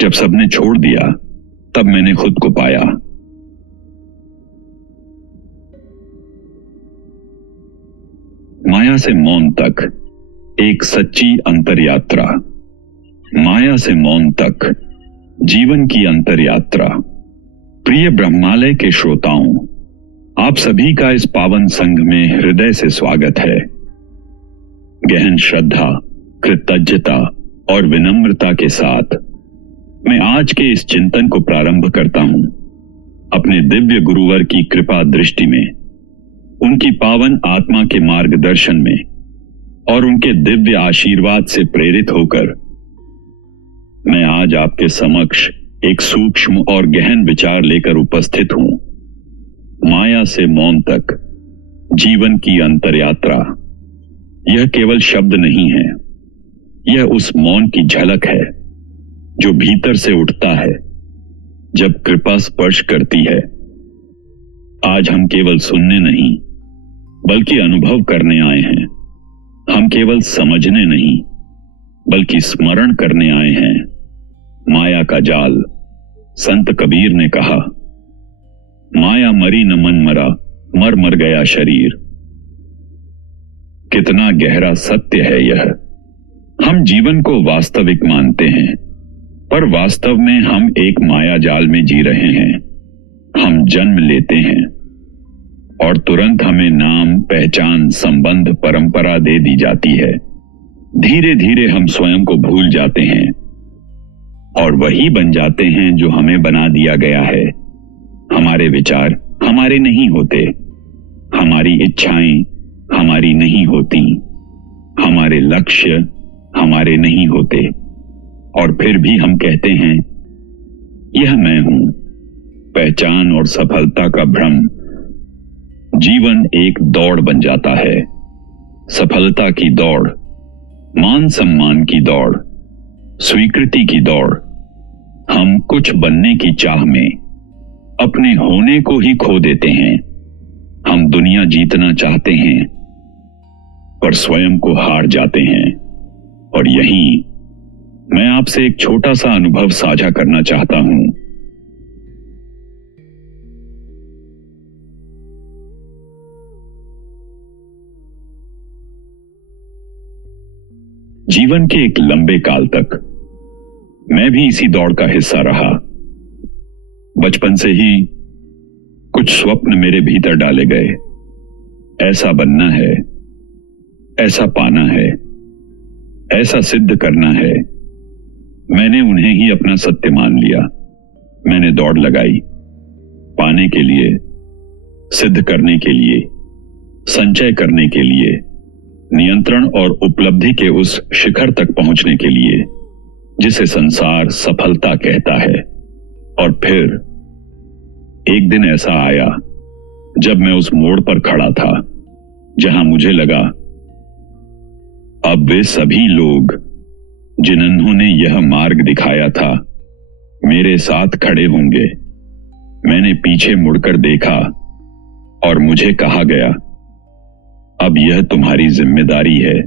जब सबने छोड़ दिया तब मैंने खुद को पाया। माया से मौन तक एक सच्ची अंतर यात्रा। माया से मौन तक जीवन की अंतर यात्रा। प्रिय ब्रह्मालय के श्रोताओं, आप सभी का इस पावन संघ में हृदय से स्वागत है। गहन श्रद्धा, कृतज्ञता और विनम्रता के साथ मैं आज के इस चिंतन को प्रारंभ करता हूं। अपने दिव्य गुरुवर की कृपा दृष्टि में, उनकी पावन आत्मा के मार्गदर्शन में और उनके दिव्य आशीर्वाद से प्रेरित होकर मैं आज आपके समक्ष एक सूक्ष्म और गहन विचार लेकर उपस्थित हूं। माया से मौन तक जीवन की अंतर यात्रा। यह केवल शब्द नहीं है, यह उस मौन की झलक है जो भीतर से उठता है जब कृपा स्पर्श करती है। आज हम केवल सुनने नहीं बल्कि अनुभव करने आए हैं। हम केवल समझने नहीं बल्कि स्मरण करने आए हैं। माया का जाल। संत कबीर ने कहा, माया मरी न मन मरा, मर मर गया शरीर। कितना गहरा सत्य है यह। हम जीवन को वास्तविक मानते हैं, पर वास्तव में हम एक माया जाल में जी रहे हैं। हम जन्म लेते हैं और तुरंत हमें नाम, पहचान, संबंध, परंपरा दे दी जाती है। धीरे धीरे हम स्वयं को भूल जाते हैं और वही बन जाते हैं जो हमें बना दिया गया है। हमारे विचार हमारे नहीं होते, हमारी इच्छाएं हमारी नहीं होती, हमारे लक्ष्य हमारे नहीं होते, और फिर भी हम कहते हैं यह मैं हूं। पहचान और सफलता का भ्रम। जीवन एक दौड़ बन जाता है। सफलता की दौड़, मान सम्मान की दौड़, स्वीकृति की दौड़। हम कुछ बनने की चाह में अपने होने को ही खो देते हैं। हम दुनिया जीतना चाहते हैं पर स्वयं को हार जाते हैं। और यहीं मैं आपसे एक छोटा सा अनुभव साझा करना चाहता हूं। जीवन के एक लंबे काल तक मैं भी इसी दौड़ का हिस्सा रहा। बचपन से ही कुछ स्वप्न मेरे भीतर डाले गए। ऐसा बनना है, ऐसा पाना है, ऐसा सिद्ध करना है। मैंने उन्हें ही अपना सत्य मान लिया। मैंने दौड़ लगाई, पाने के लिए, सिद्ध करने के लिए, संचय करने के लिए, नियंत्रण और उपलब्धि के उस शिखर तक पहुंचने के लिए जिसे संसार सफलता कहता है। और फिर एक दिन ऐसा आया जब मैं उस मोड़ पर खड़ा था जहां मुझे लगा अब वे सभी लोग जिन्होंने यह मार्ग दिखाया था मेरे साथ खड़े होंगे। मैंने पीछे मुड़कर देखा और मुझे कहा गया, अब यह तुम्हारी जिम्मेदारी है।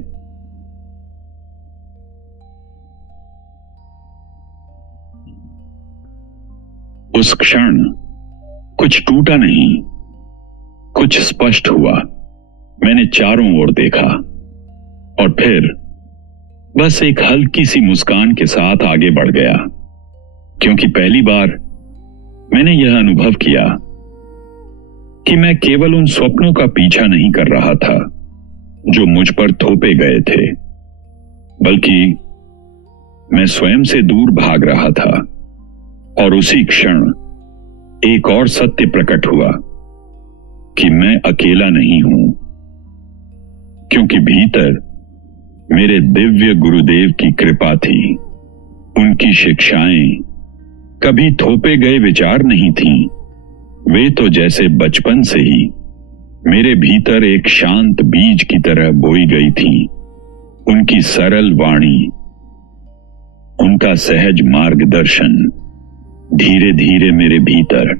उस क्षण कुछ टूटा नहीं, कुछ स्पष्ट हुआ। मैंने चारों ओर देखा और फिर बस एक हल्की सी मुस्कान के साथ आगे बढ़ गया, क्योंकि पहली बार मैंने यह अनुभव किया कि मैं केवल उन स्वप्नों का पीछा नहीं कर रहा था जो मुझ पर थोपे गए थे, बल्कि मैं स्वयं से दूर भाग रहा था। और उसी क्षण एक और सत्य प्रकट हुआ कि मैं अकेला नहीं हूं, क्योंकि भीतर मेरे दिव्य गुरुदेव की कृपा थी। उनकी शिक्षाएं कभी थोपे गए विचार नहीं थीं। वे तो जैसे बचपन से ही मेरे भीतर एक शांत बीज की तरह बोई गई थीं। उनकी सरल वाणी, उनका सहज मार्गदर्शन धीरे धीरे मेरे भीतर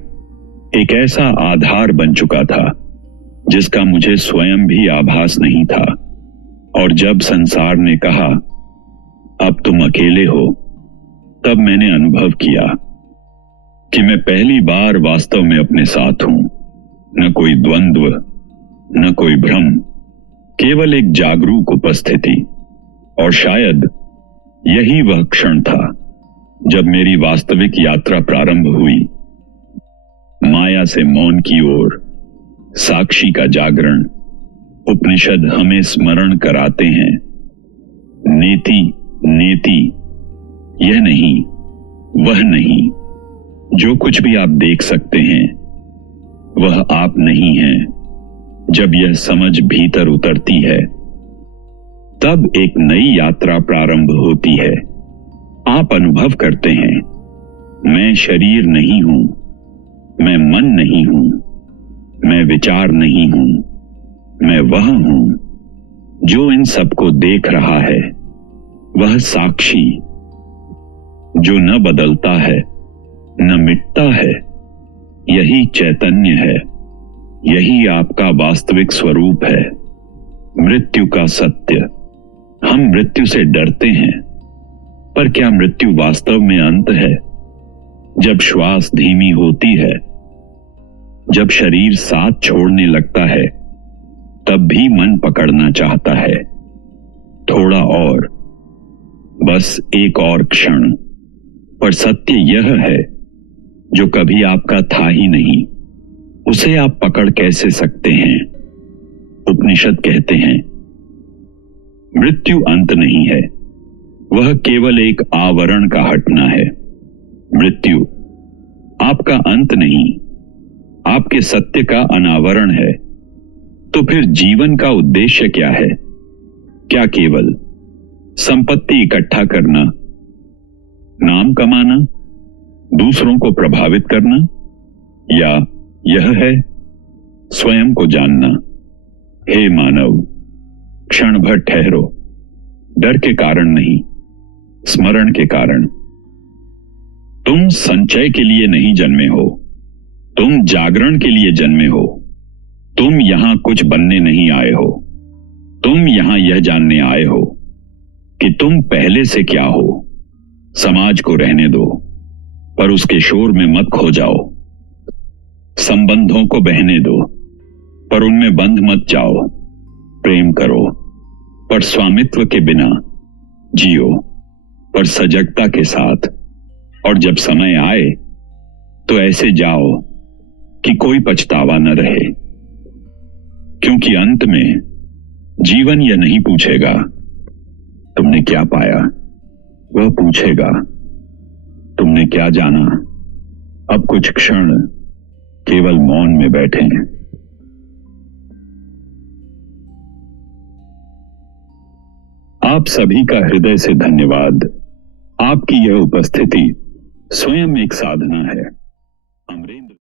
एक ऐसा आधार बन चुका था जिसका मुझे स्वयं भी आभास नहीं था। और जब संसार ने कहा अब तुम अकेले हो, तब मैंने अनुभव किया कि मैं पहली बार वास्तव में अपने साथ हूं। न कोई द्वंद्व, न कोई भ्रम, केवल एक जागरूक उपस्थिति। और शायद यही वह क्षण था जब मेरी वास्तविक यात्रा प्रारंभ हुई। माया से मौन की ओर, साक्षी का जागरण। उपनिषद हमें स्मरण कराते हैं, नेति नेति, यह नहीं, वह नहीं। जो कुछ भी आप देख सकते हैं वह आप नहीं हैं। जब यह समझ भीतर उतरती है तब एक नई यात्रा प्रारंभ होती है। आप अनुभव करते हैं, मैं शरीर नहीं हूं, मैं मन नहीं हूं, मैं विचार नहीं हूं, मैं वह हूं जो इन सबको देख रहा है। वह साक्षी जो न बदलता है न मिटता है। यही चैतन्य है, यही आपका वास्तविक स्वरूप है। मृत्यु का सत्य। हम मृत्यु से डरते हैं, पर क्या मृत्यु वास्तव में अंत है? जब श्वास धीमी होती है, जब शरीर साथ छोड़ने लगता है, तब भी मन पकड़ना चाहता है। थोड़ा और, बस एक और क्षण। पर सत्य यह है जो कभी आपका था ही नहीं, उसे आप पकड़ कैसे सकते हैं? उपनिषद कहते हैं, मृत्यु अंत नहीं है, वह केवल एक आवरण का हटना है। मृत्यु आपका अंत नहीं, आपके सत्य का अनावरण है। तो फिर जीवन का उद्देश्य क्या है? क्या केवल संपत्ति इकट्ठा करना, नाम कमाना, दूसरों को प्रभावित करना, या यह है स्वयं को जानना? हे मानव, क्षण भर ठहरो। डर के कारण नहीं, स्मरण के कारण। तुम संचय के लिए नहीं जन्मे हो, तुम जागरण के लिए जन्मे हो। तुम यहां कुछ बनने नहीं आए हो, तुम यहां यह जानने आए हो कि तुम पहले से क्या हो। समाज को रहने दो, पर उसके शोर में मत खो जाओ। संबंधों को बहने दो, पर उनमें बंध मत जाओ। प्रेम करो, पर स्वामित्व के बिना जियो, पर सजगता के साथ। और जब समय आए तो ऐसे जाओ कि कोई पछतावा न रहे, क्योंकि अंत में जीवन यह नहीं पूछेगा तुमने क्या पाया, वह पूछेगा तुमने क्या जाना। अब कुछ क्षण केवल मौन में बैठे हैं। आप सभी का हृदय से धन्यवाद। आपकी यह उपस्थिति स्वयं एक साधना है। अमरेंद्र